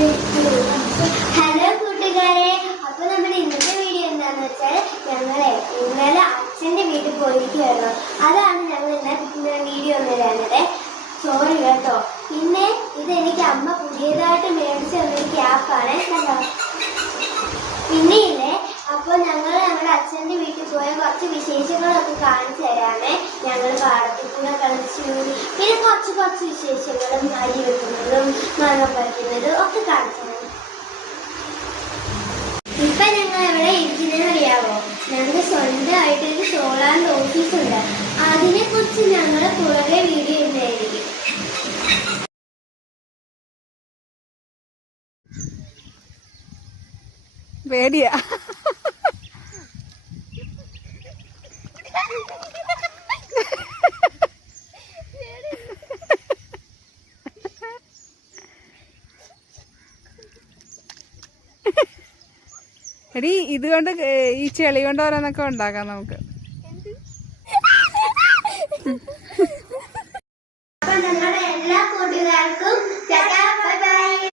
Hello കൂട്ടുകാരെ, അപ്പൊ നമ്മുടെ ഇന്നത്തെ വീഡിയോ എന്താണെന്ന് വെച്ചാൽ ഞങ്ങളെ ഇന്നലെ അച്ഛന്റെ വീട്ടിൽ പോയിരിക്കുകയായിരുന്നു. അതാണ് ഞങ്ങൾ ഇന്നത്തെ വീഡിയോ ഒന്ന് ഇടുന്നത്. സോറി കേട്ടോ. പിന്നെ ഇതെനിക്ക് അമ്മ പുതിയതായിട്ട് മേടിച്ച ഒരു ക്യാപ്പാണ് കേട്ടോ. പിന്നെ ഇല്ലേ, അപ്പോൾ ഞങ്ങൾ ഞങ്ങളുടെ അച്ഛൻ്റെ വീട്ടിൽ പോയ കുറച്ച് വിശേഷങ്ങളൊക്കെ കാണിച്ചു തരാമേ. ഞങ്ങൾ പാടത്തിൽ കൂടെ കളിച്ചു, പിന്നെ കുറച്ച് വിശേഷങ്ങളും അരി വെക്കുന്നതും മാങ്ങ പറിക്കുന്നതും ഒക്കെ കാണിച്ചു തരാം. ഇപ്പൊ ഞങ്ങൾ എവിടെ ഇരിക്കുന്നത് അറിയാവോ? ഞങ്ങൾക്ക് സ്വന്തമായിട്ടൊരു സോളാർ ഓഫീസ് ഉണ്ട്. അതിനെ കുറിച്ച് ഞങ്ങൾ പുറകെ വീഡിയോ ഇടുന്നതായിരിക്കും. പേടിയാ. എടി ഇതുകൊണ്ട് ഈ ചെളി കൊണ്ട് ഓരോന്നൊക്കെ ഉണ്ടാക്കാം നമുക്ക്. അപ്പൊ ഞങ്ങളുടെ എല്ലാ കൂട്ടുകാർക്കും